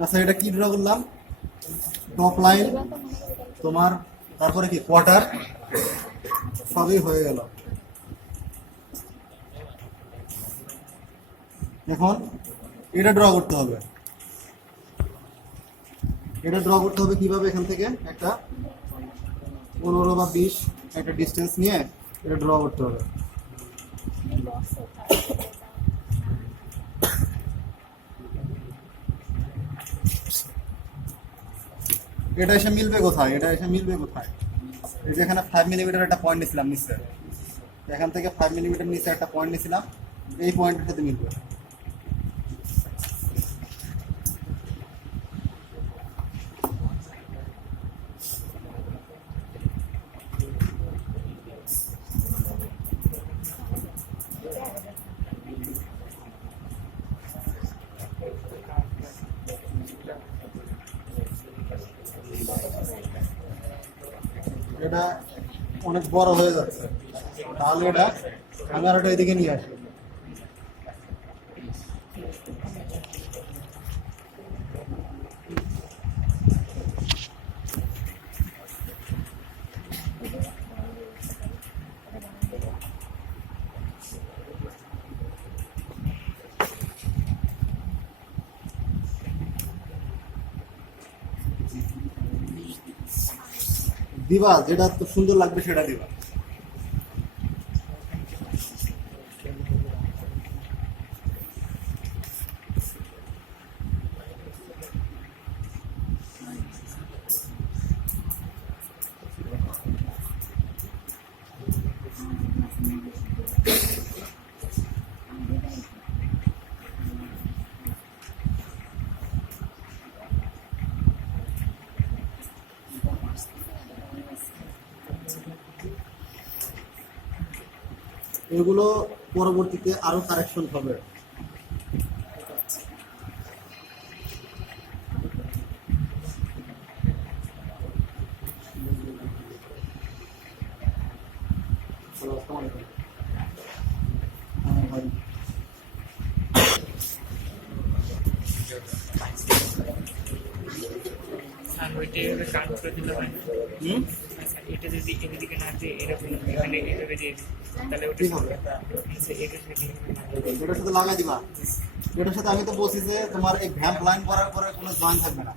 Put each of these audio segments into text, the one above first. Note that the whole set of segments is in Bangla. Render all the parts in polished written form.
আচ্ছা এটা কি ড্র করলাম, টপ লাইন তোমার, তারপরে কি কোয়ার্টার, সবই হয়ে গেল। এখন এটা ড্র করতে হবে, এটা ড্র করতে হবে কিভাবে, এখান থেকে একটা 15 বা 20 একটা ডিস্টেন্স নিয়ে এটা ড্র করতে হবে। এটা এসে মিলবে কোথায়, এটা এসে মিলবে কোথায়, এই যে এখানে 5 মিলিমিটার একটা পয়েন্ট নিয়েছিলাম নিচে, এখান থেকে 5 মিলিমিটার নিচে একটা পয়েন্ট নিয়েছিলাম, এই পয়েন্টের সাথে মিলবে। এটা অনেক বড় হয়ে যাচ্ছে, তাহলে এটা আমি আর এটা এদিকে নিয়ে আসি। দিবা যেটা তো সুন্দর লাগবে সেটা দিবা। এগুলো পরবর্তীতে আরো কারেকশন হবে। এটা যদি এদিকে না দিয়ে এরকম এখানে এভাবে দিয়ে দিই তাহলে ওটা হবে। এটার সাথে লাগাই দিবা, এটার সাথে আমি তো বলছি যে তোমার এই ভ্যাম্প লাইন করার পরে কোনো জয়েন থাকবে না,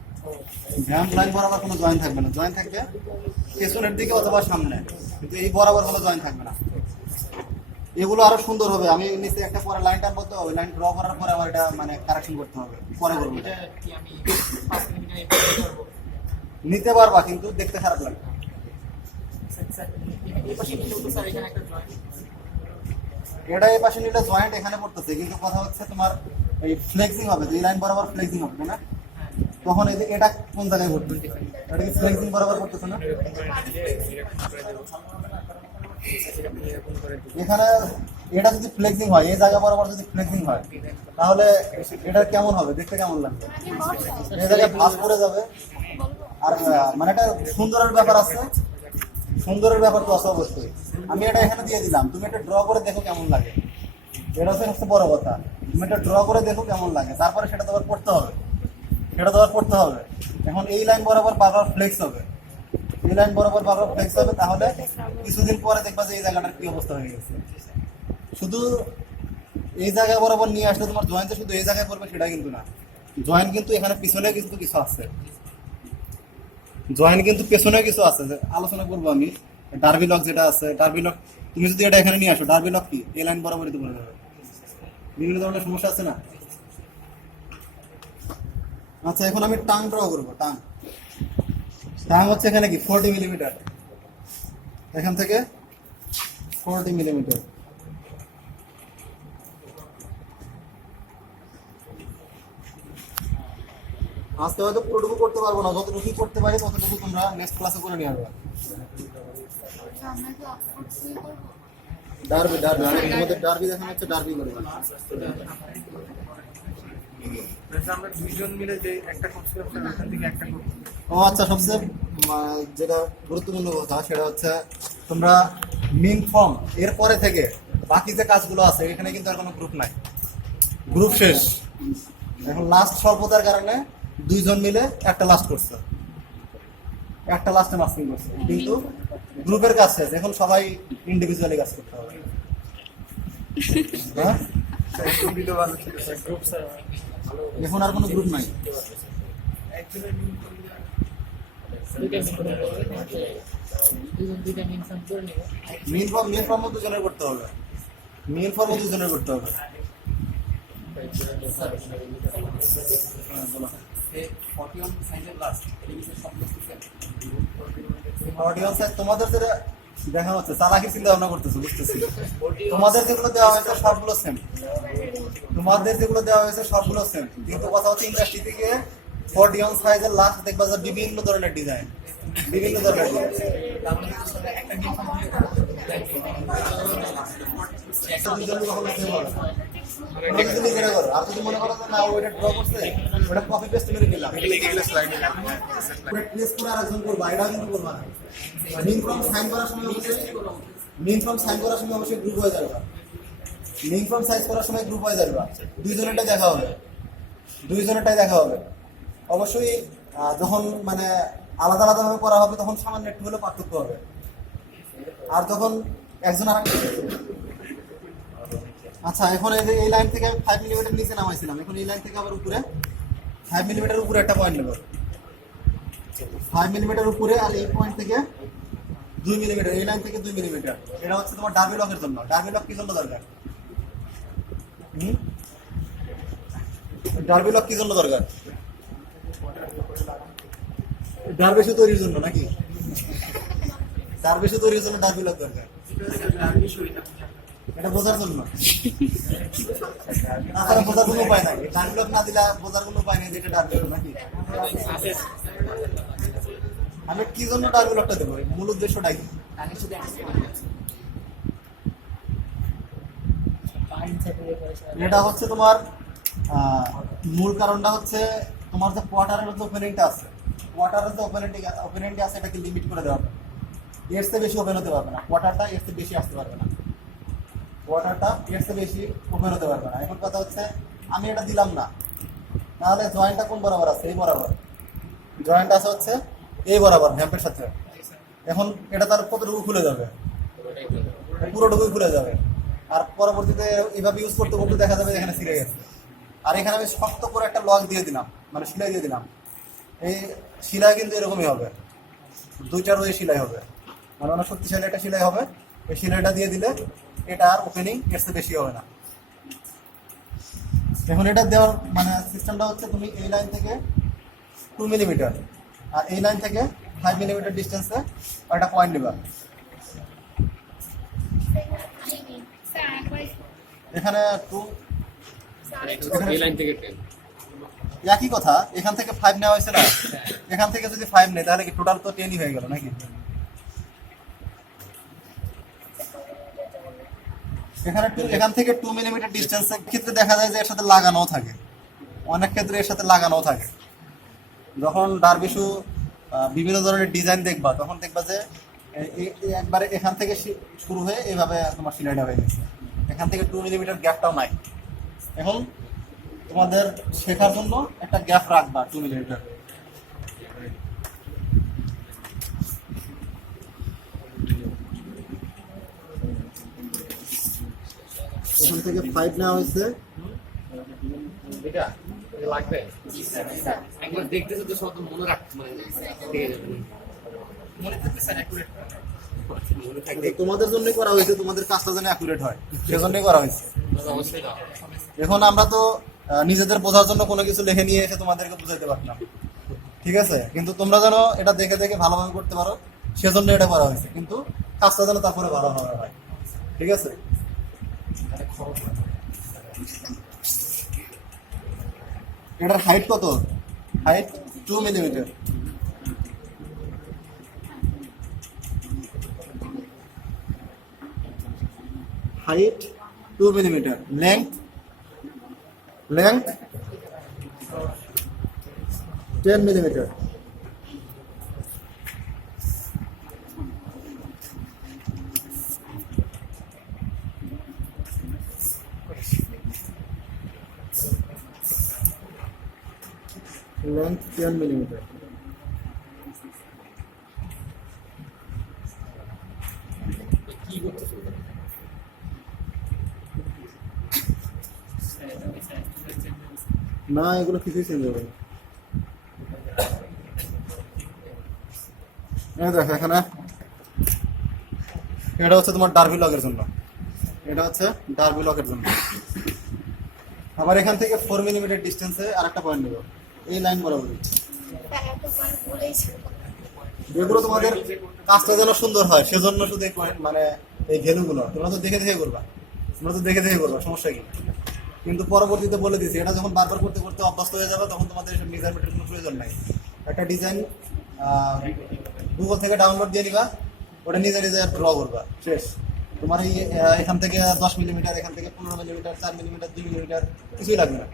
ভ্যাম্প লাইন বরাবর কোনো জয়েন থাকবে না, জয়েন থাকবে পেছনের দিকে অথবা সামনে, কিন্তু এই বরাবর কোনো জয়েন থাকবে না। এগুলো আরো সুন্দর হবে। আমি নিচে একটা পরে লাইন টানবো, তো ওই লাইন ড্র করার পরে আবার এটা মানে কারেকশন করতে হবে, পরে করবো। নিতে পারবা কিন্তু দেখতে খারাপ লাগবে। এটা এই পাশে নিলে জয়েন্ট এখানে পড়তেছে, কিন্তু কথা হচ্ছে তোমার এই ফ্লেক্সিং হবে, এই লাইন বরাবর ফ্লেক্সিং হবে না, তখন এই যে এটা কোন জায়গায় পড়বে, এটা কি ফ্লেক্সিং বরাবর পড়তেছে না? এখানে এটা যদি ফ্লেক্সিং হয়, এই জায়গা বরাবর যদি ফ্লেক্সিং হয়, তাহলে এটা কেমন হবে, দেখতে কেমন লাগবে? এই জায়গায় ভাঁজ পড়ে যাবে। আর মানে এটা সুন্দরের ব্যাপার আছে, সুন্দরের ব্যাপার তো আছে অবশ্যই। আমি এটা এখানে দিয়ে দিলাম, তুমি এটা ড্র করে দেখো কেমন লাগে, এটা হচ্ছে সবচেয়ে বড় কথা। তুমি এটা ড্র করে দেখো কেমন লাগে, তারপরে সেটা তোমার পড়তে হবে, সেটা তোমার পড়তে হবে। এখন এই লাইন বরাবর বারবার ফ্লেক্স হবে, এই লাইন বরাবর বারবার ফ্লেক্স হবে, তাহলে কিছুদিন পরে দেখবা যে এই জায়গাটার কি অবস্থা হয়ে গেছে। শুধু এই জায়গায় বরাবর নিয়ে আসলে তোমার জয়েন্ট শুধু এই জায়গায় পড়বে সেটা কিন্তু না, জয়েন্ট কিন্তু এখানে পিছনে কিন্তু কিছু আছে, জয়েন্ট কিন্তু পেছনে কিছু আছে, আলোচনা করবো আমি। ডার্বি লক যেটা আছে, ডার্বি লক তুমি যদি এটা এখানে নিয়ে আসো, ডার্বি লক কি এই লাইন বরাবরই তো পড়ে যাবে, বিভিন্ন ধরনের সমস্যা আছে না। আচ্ছা এখন আমি টাং ড্র করবো। টাং টাং হচ্ছে এখানে কি 40 মিলিমিটার, এখান থেকে 40 মিলিমিটার। আজকে হয়তো পুরোটুকু করতে পারবো না, যতটুকু করতে পারি ততটুকু তোমরা নেক্সট ক্লাসে করে নিয়ে আসবে। ডার্বি ডার্বি তোমাদের ডার্বি দেখানো হচ্ছে, ডার্বি করবে। আমরা দুইজন মিলে যে একটা করছিলাম ওখান থেকে একটা করব। ও আচ্ছা, সবচেয়ে যেটা গুরুত্বপূর্ণ কথা সেটা হচ্ছে তোমরা মেইন ফর্ম এর পরে থেকে বাকি যে কাজগুলো আছে এখানে কিন্তু আর কোনো গ্রুপ নাই, গ্রুপ শেষ। এখন লাস্ট স্বল্পতার কারণে দুইজন মিলে একটা লাস্ট করছে, একটা লাস্টে মাস্কিং করছে, কিন্তু গ্রুপের কাজ শেষ, এখন সবাই ইন্ডিভিজুয়ালি কাজ করতে হবে। হ্যাঁ? গ্রুপ স্যার এখন আর কোনো গ্রুপ নাই। দুইটা মিন সাম করে নিব। মেন ফর্ম দুজনের করতে হবে, মেন ফর্ম দুজনের করতে হবে। অডিয়েন্স তোমাদের যেটা দেখা হচ্ছে চালাকি চিন্তা ভাবনা করতেছো, বুঝতেছি। তোমাদের যেগুলো দেওয়া হয়েছে সবগুলো সেম, তোমাদের যেগুলো দেওয়া হয়েছে সবগুলো সেম, কিন্তু কথা হচ্ছে ইন্ডাস্ট্রি থেকে অডিয়েন্স সাইজের লাস্ট দেখবা যে বিভিন্ন ধরনের ডিজাইন, বিভিন্ন ধরনের ডিজাইন। আর যদি মনে করো যে না ওইটা ড্র করছে, ওটা কপি পেস্ট মেরে দিলাম, প্লেস করে আরেকজন করবা, এটা কিন্তু করবা না। মেইন ফর্ম সাইন করার সময় অবশ্যই গ্রুপ হয়ে যাবে, মেইন ফর্ম সাইজ করার সময় গ্রুপ হয়ে যাবে, দুইজনেরটাই দেখা হবে। অবশ্যই যখন মানে আলাদা আলাদা ভাবে করা হবে তখন সামান্য একটু হলে পার্থক্য হবে, আর যখন একজন আর আচ্ছা এখন এই লাইন থেকে 5 মিলিমিটার নিচে নামাইছিলাম, এখন এই লাইন থেকে আবার উপরে 5 মিলিমিটার উপরে একটা পয়েন্ট নেব, 5 মিলিমিটার উপরে, আর এই পয়েন্ট থেকে 2 মিলিমিটার, এই লাইন থেকে 2 মিলিমিটার। এটা হচ্ছে তোমার ডার্বি লকের জন্য। ডার্বি লক কি জন্য দরকার? ডার্বি লক কি জন্য দরকার? ডার্বেশু তৈরির জন্য নাকি? ডার্বেশু তৈরির জন্য ডার্বি লক দরকার, এটা বোঝার জন্য। তাছাড়া বোঝার কোনো উপায় নাই, ডার্বি লক না দিলে বোঝার কোনো উপায় নেই যে এটা ডার্বি লক নাকি। আমি কি জন্য ডার্বি লকটা দেবো, মূল উদ্দেশ্যটাই কি? এটা হচ্ছে তোমার মূল কারণটা হচ্ছে তোমার যে কোয়ার্টারের যে ওপেনিংটা আছে, ওপেনিংটা আছে এটাকে লিমিট করে দেওয়া হবে। এর চেয়ে বেশি ওপেন হতে পারবে না, কোয়ার্টারটা এর চেয়ে বেশি আসতে পারবে না, এখন কথা হচ্ছে আমি এটা দিলাম না, তাহলে জয়েন্টটা কোন বরাবর আছে? এই বরাবর জয়েন্ট আছে হচ্ছে এই বরাবর ভ্যাম্পের সাথে। এখন এটা তার কতটুকু খুলে যাবে? পুরোটুকুই খুলে যাবে। আর পরবর্তীতে এইভাবে ইউজ করতে করতে দেখা যাবে এখানে ছিঁড়ে গেছে। আর এখানে আমি শক্ত করে একটা লক দিয়ে দিলাম, মানে সেলাই দিয়ে দিলাম। এই সেলাই কিন্তু এরকমই হবে, 2টা রোয়ে সেলাই হবে, মানে অনেক শক্তিশালী একটা সেলাই হবে। এই সেলাইটা দিয়ে দিলে এটা আর ওপেনিং এর চেয়ে বেশি হবে না। এখন এটা দেওয়ার মানে সিস্টেমটা হচ্ছে তুমি এই লাইন থেকে 2 মিলিমিটার আর এই লাইন থেকে 5 মিলিমিটার ডিস্টেন্সে একটা পয়েন্ট নেবা। এখানে একই কথা, এখান থেকে 5 নেওয়া হয়েছে না, এখান থেকে যদি 5 নেই তাহলে কি টোটাল তো 10ই হয়ে গেল নাকি? এখান থেকে 2 মিলিমিটার ডিস্টেন্সের ক্ষেত্রে দেখা যায় যে এর সাথে লাগানো থাকে, অনেক ক্ষেত্রে এর সাথে লাগানো থাকে। যখন ডার্বিশু বিভিন্ন ধরনের ডিজাইন দেখবা তখন দেখবা যে একবারে এখান থেকে শুরু হয়ে এইভাবে তোমার সিলাইটা হয়ে গেছে, এখান থেকে 2 মিলিমিটার গ্যাপটাও নাই। এখন তোমাদের শেখার জন্য একটা গ্যাপ রাখবা 2 মিলিমিটার। এখান থেকে 5 নেওয়া হয়েছে, এটা লাগবে একবার দেখতেছে তো সব মনে রাখ, মানে মনে থাকবে স্যার অ্যাকুরেট মনে থাকবে। তোমাদের জন্যই করা হয়েছে, তোমাদের কাজটা যেন অ্যাকুরেট হয় সেজন্যই করা হয়েছে। অবশ্যই এখন আমরা তো নিজেদের বোঝার জন্য কোনো কিছু লিখে নিয়ে এসে তোমাদেরকে বুঝাইতে পারতাম, ঠিক আছে, কিন্তু তোমরা যেন এটা দেখে দেখে ভালোভাবে করতে পারো সেজন্য এটা করা হয়েছে, কিন্তু কাজটা যেন তারপরে ভালোভাবে হয়, ঠিক আছে। এটার হাইট কত? Height 2 millimetre. Height 2 millimetre, length 10 millimetre. Length 10 millimetre. কি করতেছো? না, এগুলো কিছুই চেঞ্জ হবে না। এই দেখো এখানে এটা হচ্ছে তোমার ডার্বি লকের জন্য, এটা হচ্ছে ডার্বি লকের জন্য। আবার এখান থেকে 4 মিলিমিটার ডিস্টেন্সে আরেকটা পয়েন্ট নেব, এই লাইন বরাবর। এগুলো তোমাদের কাজটা যেন সুন্দর হয় সেজন্য শুধু এই point, মানে এই ভ্যালুগুলো তোমরা তো দেখে দেখে করবা, সমস্যা কি? কিন্তু পরবর্তীতে বলে দিচ্ছি, এটা যখন বারবার করতে করতে অভ্যস্ত হয়ে যাবে তখন তোমাদের এসব মেজারমেন্টের কোনো প্রয়োজন নাই। একটা ডিজাইন গুগল থেকে ডাউনলোড দিয়ে নিবা, ওটা নিজে নিজে ড্র করবা, শেষ। তোমার এই এখান থেকে 10 মিলিমিটার, এখান থেকে 15 মিলিমিটার, 4 মিলিমিটার, 2 মিলিমিটার কিছুই লাগবে না।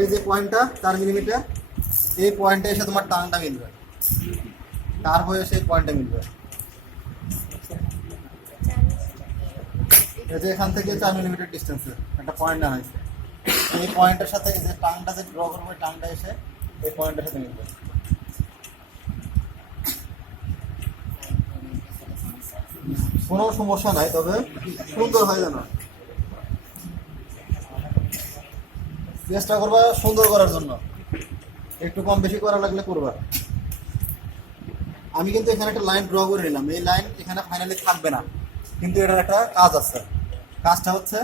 এই যে পয়েন্টটা 4 মিলিমিটার, এই পয়েন্টে এসে তোমার টানটা মিলবে, তার হয়ে সেই পয়েন্টে মিলবে। এই যে এখান থেকে 4 মিলিমিটার ডিস্টেন্সে একটা পয়েন্ট নেওয়া হয়েছে, এই পয়েন্টের সাথে এই যে টাংটা যে ড্র করবো, টাংটা এসে এই পয়েন্টের সাথে মিলবে। কোনো সমস্যা নাই, তবে সুন্দর হয় যেন, চেষ্টা করবা সুন্দর করার জন্য, একটু কম বেশি করা লাগলে করবা। আমি কিন্তু এখানে একটা লাইন ড্র করে নিলাম, এই লাইন এখানে ফাইনালি থাকবে না, কিন্তু এটার একটা কাজ আছে। কাজটা হচ্ছে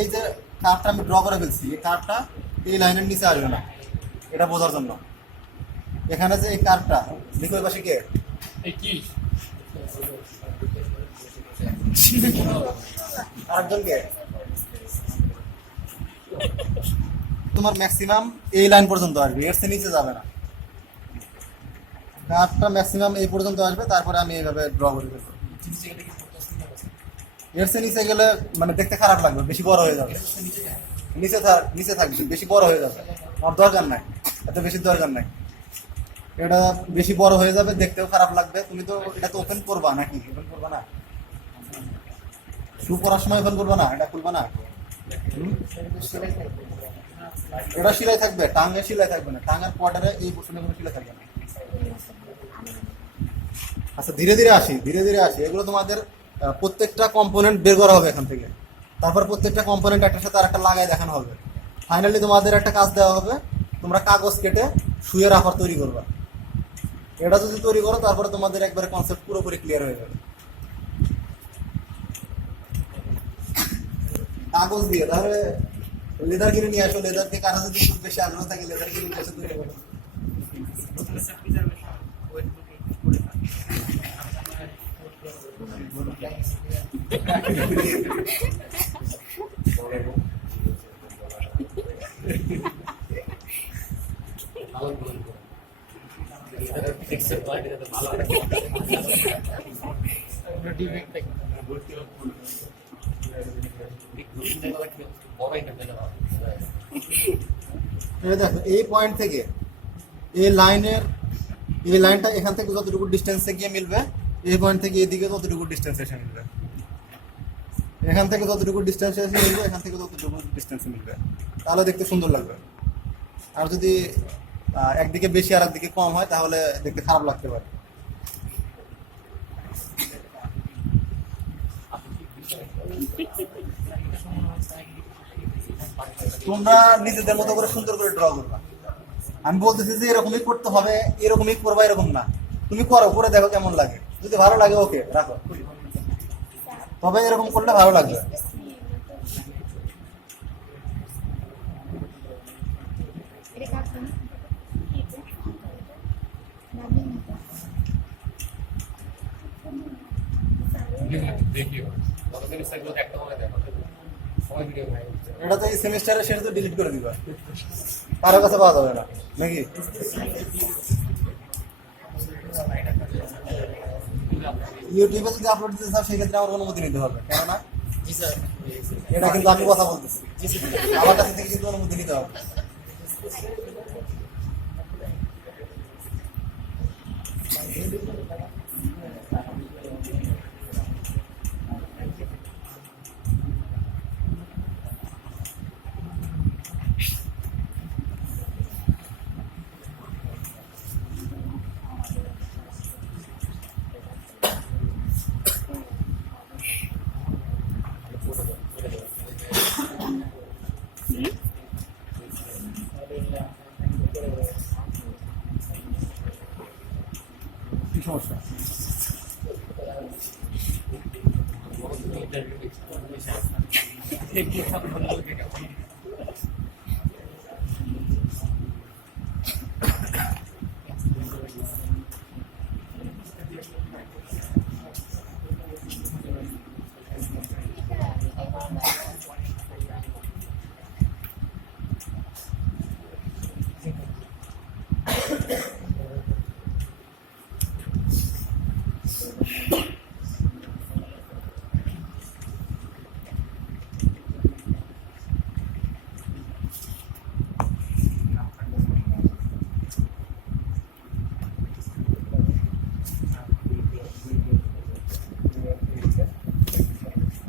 এই যে কার্ভটা আমি ড্র করে ফেলছি, এই কার্ভটা এই লাইনের নিচে আসবে না, এটা বোঝার জন্য। এখানে যে এই কার্ভটা দেখো, এই পাশে কে? আরেকজন কে? তোমার ম্যাক্সিমাম এই লাইন পর্যন্ত আসবে, এর চেয়ে নিচে যাবে না। কার্ভটা ম্যাক্সিমাম এই পর্যন্ত আসবে, তারপরে আমি এইভাবে ড্র করে ফেলবো। এর চেয়ে নিচে গেলে মানে দেখতে খারাপ লাগবে, বেশি বড় হয়ে যাবে। নিচে থাকবে, বেশি বড় হয়ে যাবে, আমার দরকার নাই, এত বেশি দরকার নাই। এটা বেশি বড় হয়ে যাবে, দেখতেও খারাপ লাগবে। তুমি তো এটা তো ওপেন করবা নাকি? ওপেন করবা না, শু পরার সময় ওপেন করবা না, এটা খুলবা না। এটা সেলাই থাকবে, টাঙে সেলাই থাকবে না, টাঙের কোয়ার্টারে এই পোর্শনে কোনো সেলাই থাকবে না। আচ্ছা, ধীরে ধীরে আসি। এগুলো তোমাদের প্রত্যেকটা কম্পোনেন্ট বের করা হবে এখান থেকে, তারপর প্রত্যেকটা কম্পোনেন্ট একটার সাথে আরেকটা লাগাই দেখানো হবে। ফাইনালি তোমাদের একটা কাজ দেওয়া হবে, তোমরা কাগজ কেটে শুয়ে রাখার তৈরি করবা। এটা যদি তৈরি করো, তারপরে তোমাদের একবারে কনসেপ্ট পুরোপুরি ক্লিয়ার হয়ে যাবে। কাগজ দিয়ে তাহলে লেদার কিনে নিয়ে আসো, লেদার দিয়ে কারা যদি খুব বেশি আগ্রহ থাকে লেদার কিনে নিয়ে এসে তৈরি করো। দেখো এই পয়েন্ট থেকে এই লাইনটা এখান থেকে যতটুকু ডিস্টেন্সে গিয়ে মিলবে, এই পয়েন্ট থেকে এদিকে ততটুকু ডিস্টেন্স এসে মিলবে, এখান থেকে যতটুকু ডিস্টেন্স এসে মিলবে, এখান থেকে ততটুকু ডিস্টেন্স মিলবে, তাহলে দেখতে সুন্দর লাগবে। আর যদি একদিকে বেশি আর একদিকে কম হয় তাহলে দেখতে খারাপ লাগতে পারে। তোমরা নিজেদের মতো করে সুন্দর করে ড্র করবা। আমি বলতেছি যে এরকমই করতে হবে, এরকমই করবা, এরকম না। তুমি করো, করে দেখো কেমন লাগে, যদি ভালো লাগে ওকে রাখো, তবে এরকম করলে ভালো লাগবে। এটা তো এই সেমিস্টারের শেষে তো ডিলিট করে দিবা, কারো কাছে পাওয়া যাবে না নাকি? ইউটিউবে যদি আপলোড দিতে চাও সেক্ষেত্রে আমার অনুমতি নিতে হবে, কেননা এটা কিন্তু আমি কথা বলতেছি, আমার কাছে থেকে কিন্তু অনুমতি নিতে হবে।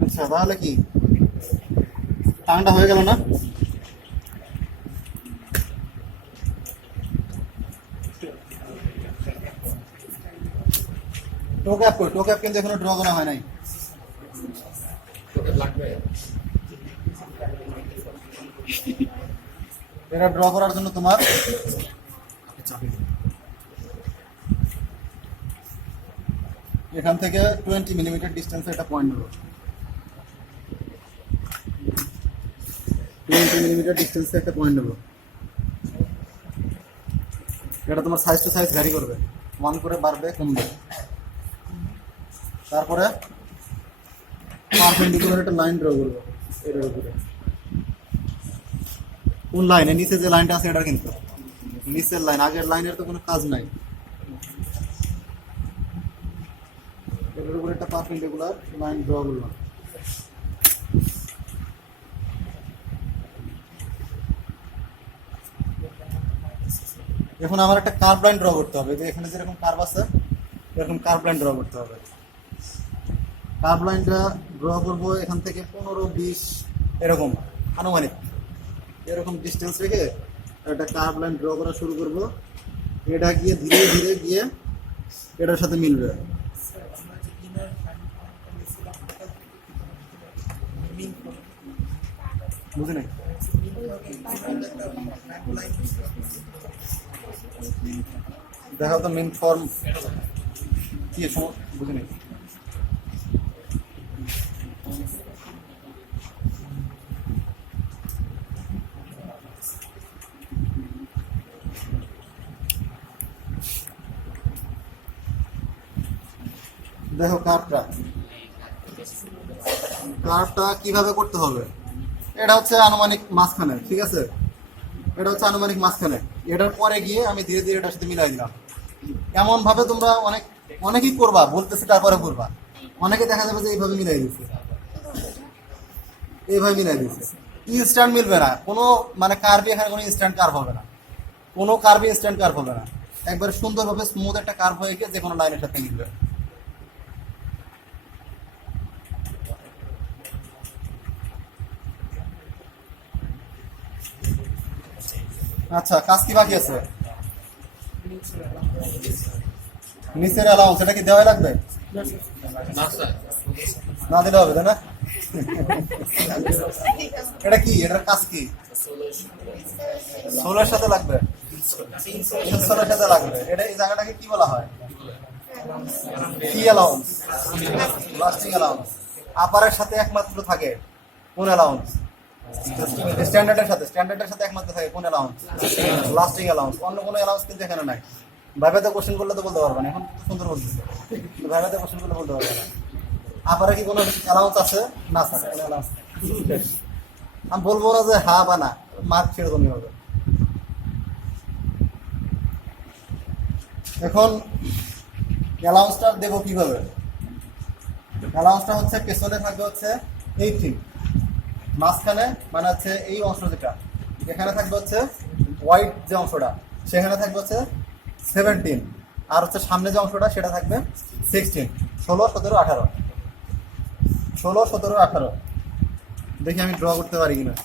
আচ্ছা তাহলে কি টাংটা হয়ে গেল না? টো ক্যাপ কই? টো ক্যাপ কিন্তু এখনো ড্র করা হয় নাই। তোকে লাগবে এটা ড্র করার জন্য তোমার এখান থেকে 20 মিলিমিটার ডিস্টেন্সে একটা পয়েন্ট নেব। 20 মিলিমিটার ডিস্টেন্সে একটা পয়েন্ট নেব। এটা তোমার সাইজ টু সাইজ ভ্যারি করবে, 1 করে বাড়বে কমবে। তারপরে পারপেন্ডিকুলার একটা লাইন ড্র করবো এটার উপরে। কোন লাইনে? নিচে যে লাইনটা আছে এটা কিন্তু নিচের লাইন, আগের লাইনের তো কোনো কাজ নাই। এটার উপরে একটা পারপেন্ডিকুলার লাইন ড্র করলাম। এখন আমার একটা কার্ভ লাইন ড্র করতে হবে, যে এখানে যেরকম কার্ভ আছে এরকম কার্ভ লাইন ড্র করতে হবে। কার্ভ লাইনটা ড্র করবো এখান থেকে 15-20 এরকম আনুমানিক এরকম ডিস্টেন্স রেখে একটা কার্ভ লাইন ড্র করা শুরু করব। এটা গিয়ে ধীরে ধীরে গিয়ে এটার সাথে মিলবে। বুঝে নাই? দেখাও তো মেন ফর্ম কি বুঝে নাই? দেখো কার্ভটা কিভাবে করতে হবে। এটা হচ্ছে আনুমানিক মাঝখানে, ঠিক আছে? এটা হচ্ছে আনুমানিক মাঝখানে। এটার পরে গিয়ে আমি ধীরে ধীরে এটার সাথে মিলাই দিলাম। এমন ভাবে তোমরা অনেকেই করবা, বলতেছি তারপরে করবা। অনেকে দেখা যাবে যে এইভাবে মিলাই দিচ্ছে, এইভাবে মিলাই দিচ্ছে। ইনস্ট্যান্ট মিলবে না কোনো, মানে কার্ভই এখানে কোনো ইনস্ট্যান্ট কার্ভ হবে না, কোনো কার্ভই ইনস্ট্যান্ট কার্ভ হবে না। একবার সুন্দরভাবে স্মুথ একটা কার্ভ হয়ে গিয়ে যে কোনো লাইনের সাথে মিলবে। আচ্ছা, কাজ কি বাকি আছে? নিচের অ্যালাউন্স এটা কি দেওয়াই লাগবে? না স্যার না দিলে হবে, তাই না? এটা কি, এটার কাজ কি? সোলের সাথে লাগবে, সোলের সাথে লাগবে। এটা এই জায়গাটাকে কি বলা হয়? কি অ্যালাউন্স? Lasting allowance. আপারের সাথে একমাত্র থাকে কোন অ্যালাউন্স? স্ট্যান্ডার্ডের সাথে একমাত্র থাকে কোন অ্যালাউন্স? Lasting allowance. অন্য কোনো অ্যালাউন্স কিন্তু এখানে নাই। ভাইভাতে কোশ্চেন করলে তো বলতে পারবে না, এখন সুন্দর বলতেছে, ভাইভাতে কোশ্চেন করলে বলতে পারবে না। আপারে কি কোনো অ্যালাউন্স আছে? না স্যার, কোনো অ্যালাউন্স আমি বলবো না যে হ্যাঁ বা না, মার্ক সেরকমই হবে। এখন অ্যালাউন্সটা দেবো কিভাবে? অ্যালাউন্সটা হচ্ছে পেছনে থাকবে হচ্ছে 18, মাঝখানে মানে হচ্ছে এই অংশ যেটা এখানে থাকবে হচ্ছে হোয়াইট যে অংশটা সেখানে থাকবে হচ্ছে 17, আর হচ্ছে সামনে যে অংশটা সেটা থাকবে 16। 16, 17, 18, 16, 17, 18। দেখি আমি ড্র করতে পারি কিনা।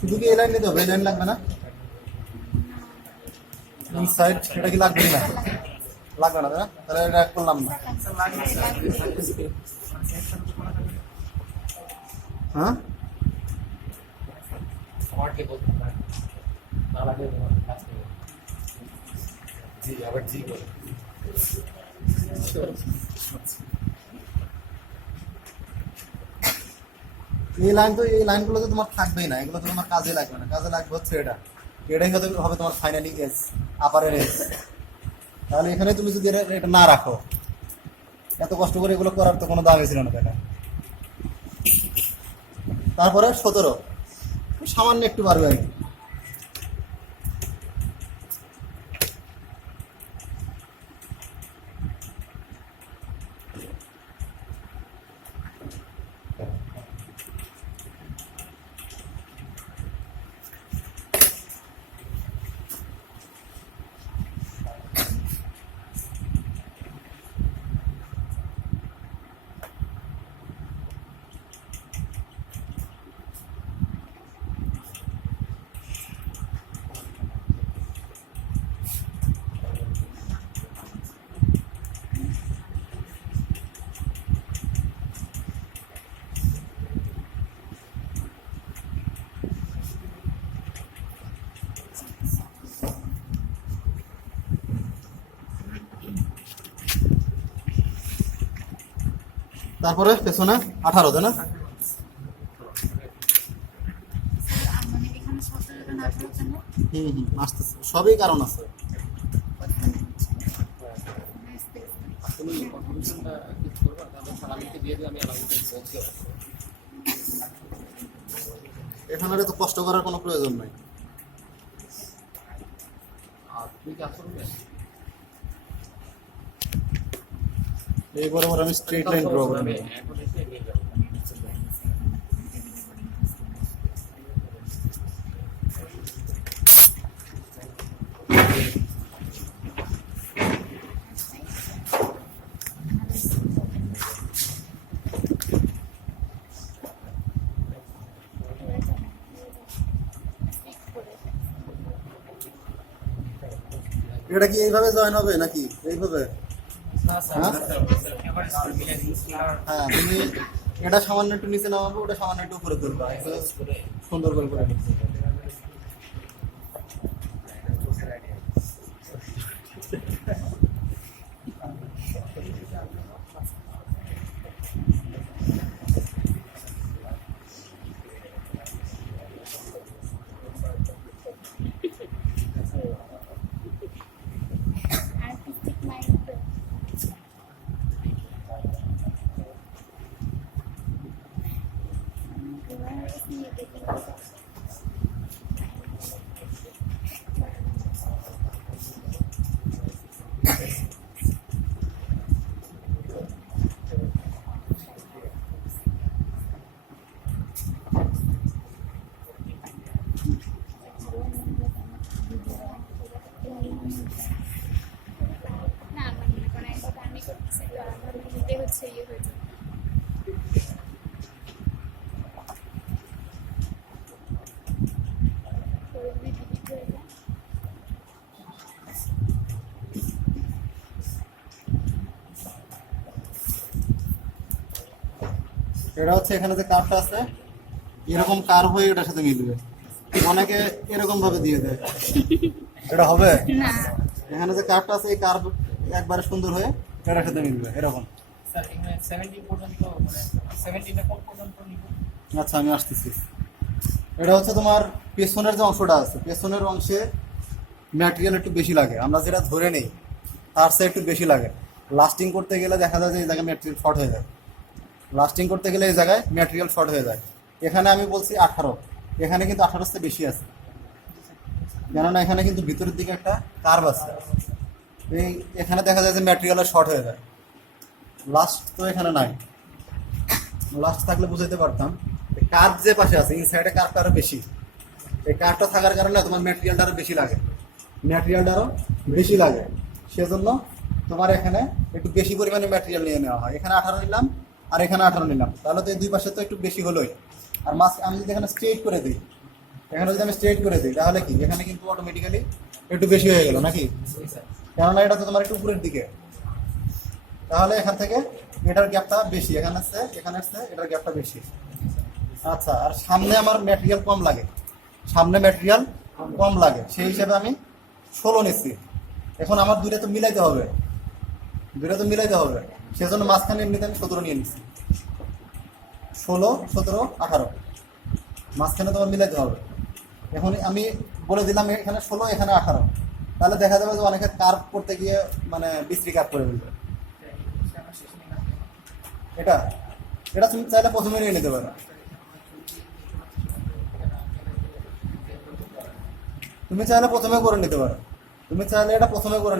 শুধু কি এই লাইন নিতে হবে, এই লাইন লাগবে না? ইনসাইড এটা কি লাগবে না? লাগবে না তাই না? তাহলে এটা করলাম না। হ্যাঁ স্মার্টলি বলতে পারে না লাগে কাজ করে জি আবার জি বলে এই লাইন তো, এই লাইনগুলো তো তোমার থাকবেই না, এগুলো তো তোমার কাজে লাগবে না। কাজে লাগবে হচ্ছে এটা, এটাই হবে তোমার ফাইনালি এজ, আপারের এজ। তাহলে এখানে তুমি যদি এটা না রাখো, এত কষ্ট করে এগুলো করার তো কোনো দামই ছিল না দেখা। তারপরে 17 সামান্য একটু বাড়বে আর কি। তারপরে পেছনে 18 তাই না? মানে এখানে 17 জন 18 জন না? আসতেছে, সবই কারণ আছে। তুমি কনফিউশনটা কিছু করবা তাহলে সালামিকে দিয়ে দিও, আমি আলামিকে বলছি। এখানে আর তো কষ্ট করার কোনো প্রয়োজন নাই। আর তুই কি আসল না এই বরাবর আমি স্ট্রেট লাইন ড্র করব। আমি এখন এসে নিয়ে যাব। এটা কি এইভাবে জয়েন হবে নাকি এইভাবে? হ্যাঁ হ্যাঁ, তুমি এটা সামান্য একটু নিচে নামাবো, ওটা সামান্য একটু উপরে তুলবা, একটু সুন্দর করে করে নিচ্ছি। আর্টিস্টিক মাইন্ড তো না মানে কোনো একটা গানই করতেছে তো আমার মধ্যে হচ্ছে ইয়ে হয়েছে এটা হচ্ছে এখানে যে কার্ভটা আছে, এরকম কার্ভ হয়ে এটার সাথে মিলবে। অনেকে এরকম ভাবে দিয়ে দেয়, এটা হবে না এখানে যে কার্ভটা আছে, এই কার্ভ একবারে সুন্দর হয়ে এটার সাথে মিলবে এরকম। স্যার এখানে 70 পর্যন্ত মানে 70 না কত পর্যন্ত নিব? আচ্ছা আমি আসতেছি। এটা হচ্ছে তোমার পেছনের যে অংশটা আছে, পেছনের অংশে ম্যাটেরিয়াল একটু বেশি লাগে, আমরা যেটা ধরে নেই তার চেয়ে একটু বেশি লাগে। লাস্টিং করতে গেলে দেখা যায় যে এই জায়গায় ম্যাটেরিয়াল শর্ট হয়ে যায়, লাস্টিং করতে গেলে এই জায়গায় ম্যাটেরিয়াল শর্ট হয়ে যায়। এখানে আমি বলছি 18, এখানে কিন্তু 18 চেয়ে বেশি আছে, কেননা এখানে কিন্তু ভিতরের দিকে একটা কার্ভ আছে। এই এখানে দেখা যায় যে ম্যাটেরিয়ালের শর্ট হয়ে যায়। লাস্ট তো এখানে নাই, লাস্ট থাকলে বুঝাইতে পারতাম। কার্ভ যে পাশে আছে, ইনসাইডে কার্ভটা আরো বেশি, এই কার্ভটা থাকার কারণে তোমার ম্যাটেরিয়ালটা আরো বেশি লাগে, ম্যাটেরিয়ালটা আরো বেশি লাগে। সেজন্য তোমার এখানে একটু বেশি পরিমাণে ম্যাটেরিয়াল নিয়ে নেওয়া হয়। এখানে 18 নিলাম আর এখানে 18 নিলাম, তাহলে তো এই দুই পাশে তো একটু বেশি হলোই। আর মাছ আমি যদি এখানে স্ট্রেট করে দিই, এখানে যদি আমি স্ট্রেট করে দিই তাহলে কি এখানে কিন্তু অটোমেটিক্যালি একটু বেশি হয়ে গেল নাকি? কেননা এটা তো তোমার একটু উপরের দিকে, তাহলে এখান থেকে এটার গ্যাপটা বেশি, এখানে আসছে এটার গ্যাপটা বেশি। আচ্ছা, আর সামনে আমার ম্যাটেরিয়াল কম লাগে, সেই হিসাবে আমি 16 নিচ্ছি। এখন আমার দুইটা তো মিলাইতে হবে, সেজন্য মাঝখানে এমনিতে আমি 17 নিয়ে নিচ্ছি। 16, 17, 18 মাঝখানে তোমার মিলাইতে হবে। এখন আমি বলে দিলাম এখানে 16, এখানে 18, তাহলে দেখা যাবে যে অনেকে কার্ভ করতে গিয়ে মানে বিশ্রী কার্ভ করে ফেলবে। এটা তুমি চাইলে প্রথমে নিয়ে নিতে পারো, তুমি চাইলে প্রথমে করে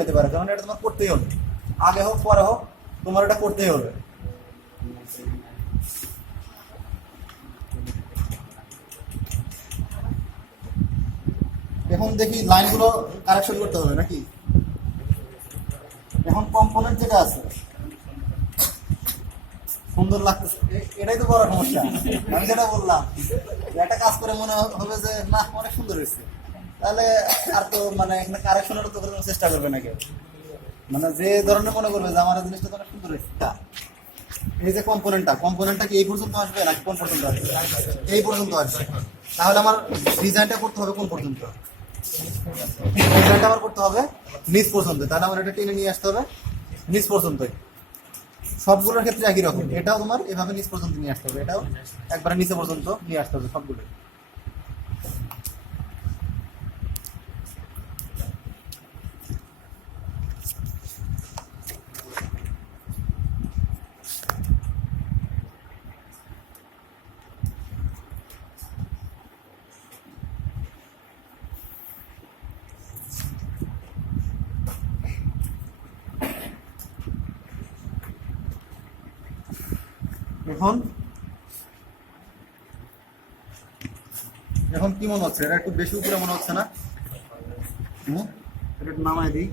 নিতে পারো, কারণ এটা তোমার করতেই হবে, আগে হোক পরে হোক তোমার এটা করতেই হবে। এখন দেখি লাইনগুলো কারেকশন করতে হবে নাকি? এখন কম্পোনেন্ট যেটা আছে সুন্দর লাগতেছে, এটাই তো বড় সমস্যা। আমি যেটা বললাম একটা কাজ করে মনে হবে যে না অনেক সুন্দর হয়েছে, তাহলে আর তো মানে এখানে কারেকশনেরও তো কোনো চেষ্টা করবে না কেউ, মানে যে ধরনের মনে করবে যে আমার এই জিনিসটা তো অনেক সুন্দর হয়েছে। এই যে কম্পোনেন্টটা কি এই পর্যন্ত আসবে নাকি কোন পর্যন্ত আসবে? এই পর্যন্ত আসবে। তাহলে আমার ডিজাইনটা করতে হবে কোন পর্যন্ত? ডিজাইনটা আমার করতে হবে নিচ পর্যন্ত, তাহলে আমার এটা টেনে নিয়ে আসতে হবে নিচ পর্যন্তই। সবগুলোর ক্ষেত্রে একই রকম, এটাও তোমার এভাবে নিচ পর্যন্ত নিয়ে আসতে হবে, এটাও একবারে নিচে পর্যন্ত নিয়ে আসতে হবে সবগুলো। এখন কি মনে হচ্ছে? এটা একটু বেশি উপরে মনে হচ্ছে না? এটা একটু নামাই দিই।